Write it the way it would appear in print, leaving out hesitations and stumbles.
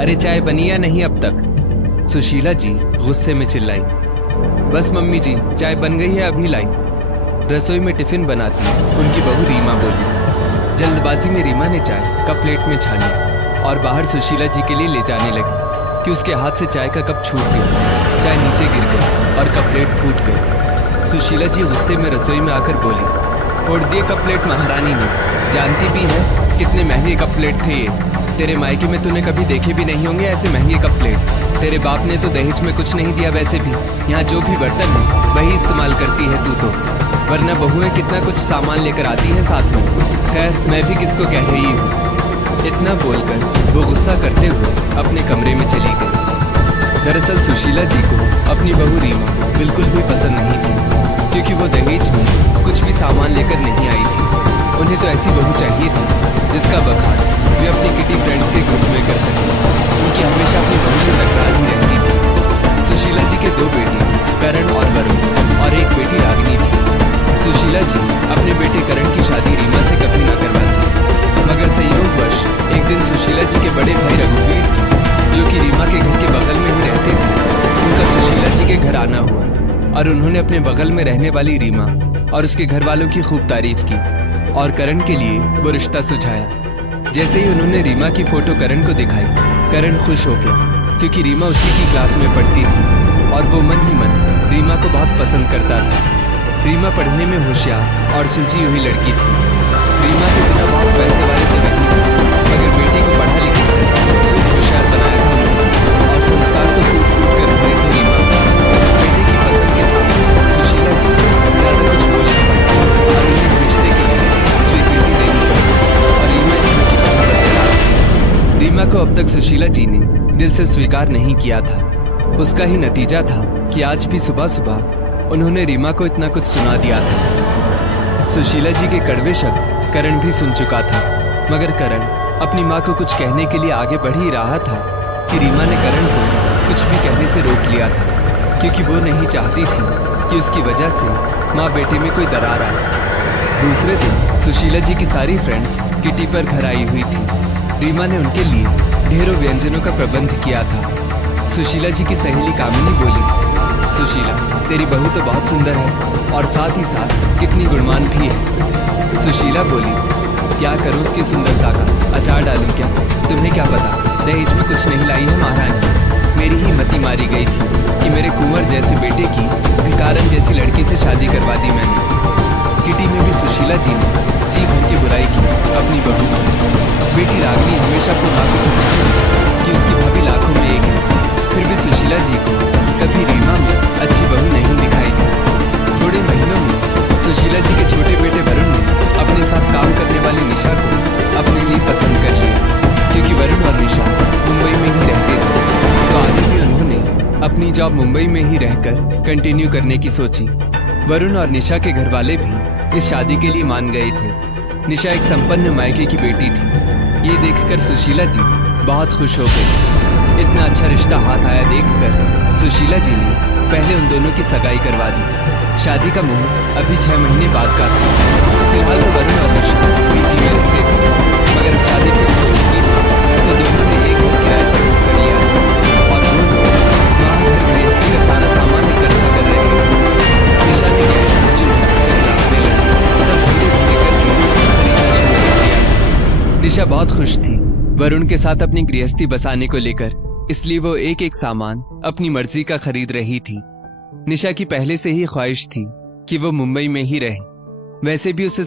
अरे चाय बनी या नहीं अब तक? सुशीला जी गुस्से में चिल्लाई। बस मम्मी जी, चाय बन गई है, अभी लाई। रसोई में टिफिन बनाती उनकी बहू रीमा बोली। जल्दबाजी में रीमा ने चाय कप प्लेट में छानी और बाहर सुशीला जी के लिए ले जाने लगी कि उसके हाथ से चाय का कप छूट गया। चाय नीचे गिर गई और कप प्लेट फूट गई। सुशीला जी गुस्से में रसोई में आकर बोली, फोड़ दिए कप प्लेट महारानी ने। जानती भी है कितने महंगे कप प्लेट थे ये। तेरे मायके में तूने कभी देखे भी नहीं होंगे ऐसे महंगे कप प्लेट। तेरे बाप ने तो दहेज में कुछ नहीं दिया, वैसे भी यहाँ जो भी बर्तन है वही इस्तेमाल करती है तू तो, वरना बहुएं कितना कुछ सामान लेकर आती हैं साथ में। खैर मैं भी किसको कह रही हूँ। इतना बोलकर वो गुस्सा करते हुए अपने कमरे में चली गई। दरअसल सुशीला जी को अपनी बहू रीमा बिल्कुल भी पसंद नहीं थी, क्योंकि वो दहेज में कुछ भी सामान लेकर नहीं आई थी। उन्हें तो ऐसी बहू चाहिए थी जिसका बखान वे अपनी किटी फ्रेंड्स के ग्रुप में कर सकें। उनकी हमेशा अपनी बहू से तकरार ही रहती थी। सुशीला जी के 2 बेटे करण और वरुण और एक बेटी रागिनी थी। सुशीला जी अपने बेटे करण की शादी रीमा से कभी न करवाती, मगर संयोगवश एक दिन सुशीला जी के बड़े भाई रघुवीर जी, जो कि रीमा के घर के बगल में ही रहते थे, उनका सुशीला जी के घर आना हुआ और उन्होंने अपने बगल में रहने वाली रीमा और उसके घर वालों की खूब तारीफ की और करण के लिए वो रिश्ता सुझाया। जैसे ही उन्होंने रीमा की फोटो करण को दिखाई, करण खुश हो गया, क्योंकि रीमा उसी की क्लास में पढ़ती थी और वो मन ही मन रीमा को बहुत पसंद करता था। रीमा पढ़ने में होशियार और सुलझी हुई लड़की थी। रीमा के पिता बहुत पैसे वाले तो नहीं थे, मगर बेटी को पढ़ा लिखा कर खूब होशियार बनाया था उन्होंने, और संस्कार तो फूट फूट कर भरे थे रीमा। बेटे की पसंद के साथ सुशीला जी ज्यादा कुछ बोल नहीं पाई और उन्हें इस रिश्ते के लिए स्वीकृति देनी पड़ी और रीमा इसमें की तैयार थी। रीमा को अब तक सुशीला जी ने दिल से स्वीकार नहीं किया था। उसका ही नतीजा था कि आज भी सुबह सुबह उन्होंने रीमा को इतना कुछ सुना दिया था। सुशीला जी के कड़वे शब्द करण भी सुन चुका था, मगर करण अपनी माँ को कुछ कहने के लिए आगे बढ़ ही रहा था कि रीमा ने करण को कुछ भी कहने से रोक लिया था, क्योंकि वो नहीं चाहती थी कि उसकी वजह से माँ बेटे में कोई दरार आए। दूसरे दिन सुशीला जी की सारी फ्रेंड्स किटी पर घर आई हुई थी। रीमा ने उनके लिए ढेरों व्यंजनों का प्रबंध किया था। सुशीला जी की सहेली कामिनी बोली, सुशीला तेरी बहू तो बहुत सुंदर है और साथ ही साथ कितनी गुणवान भी है। सुशीला बोली, क्या करूं उसकी सुंदरता का, अचार डालूं क्या? तुम्हें क्या पता दहेज में कुछ नहीं लाई है महारानी। मेरी ही मति मारी गई थी कि मेरे कुंवर जैसे बेटे की भिकारन जैसी लड़की से शादी करवा दी मैंने। किटी में भी सुशीला जी ने जी भर की बुराई की अपनी बहू की। बेटी रागिनी हमेशा अपनी माँ को समझती कि उसकी भाभी लाखों में एक है, फिर भी सुशीला जी को कभी रीमा में अच्छी बहू नहीं दिखाई दी। थोड़े महीनों में सुशीला जी के छोटे बेटे वरुण ने अपने साथ काम करने वाली निशा को अपने लिए पसंद कर लिया, क्योंकि वरुण और निशा मुंबई में ही रहते थे, तो आगे भी उन्होंने अपनी जॉब मुंबई में ही रहकर कंटिन्यू करने की सोची। वरुण और निशा के घर वाले भी इस शादी के लिए मान गए थे। निशा एक संपन्न मायके की बेटी थी। ये देखकर सुशीला जी बहुत खुश हो गई। इतना अच्छा रिश्ता हाथ आया देखकर सुशीला जी ने पहले उन दोनों की सगाई करवा दी। शादी का मुहूर्त अभी 6 महीने बाद का था। फिलहाल तो वरुण और निशा पीजी में रहते थे, मगर अब शादी फिक्स हो चुकी थी, तो दोनों ने एक घर किराए पर बुक कर लिया था और दोनों वहाँ घर गृहस्थी का सारा सामान इकट्ठा कर रहे थे। निशा ने गैस चूल्हा चलाने लगी, सब धीरे धीरे करके खरीदना शुरू कर दिया। निशा बहुत खुश थी वरुण के साथ अपनी गृहस्थी बसाने को लेकर, इसलिए वो एक एक सामान अपनी मर्जी का खरीद रही थी। निशा की पहले से ही ख्वाहिश थी कि वो मुंबई में ही रहे। वैसे भी उसे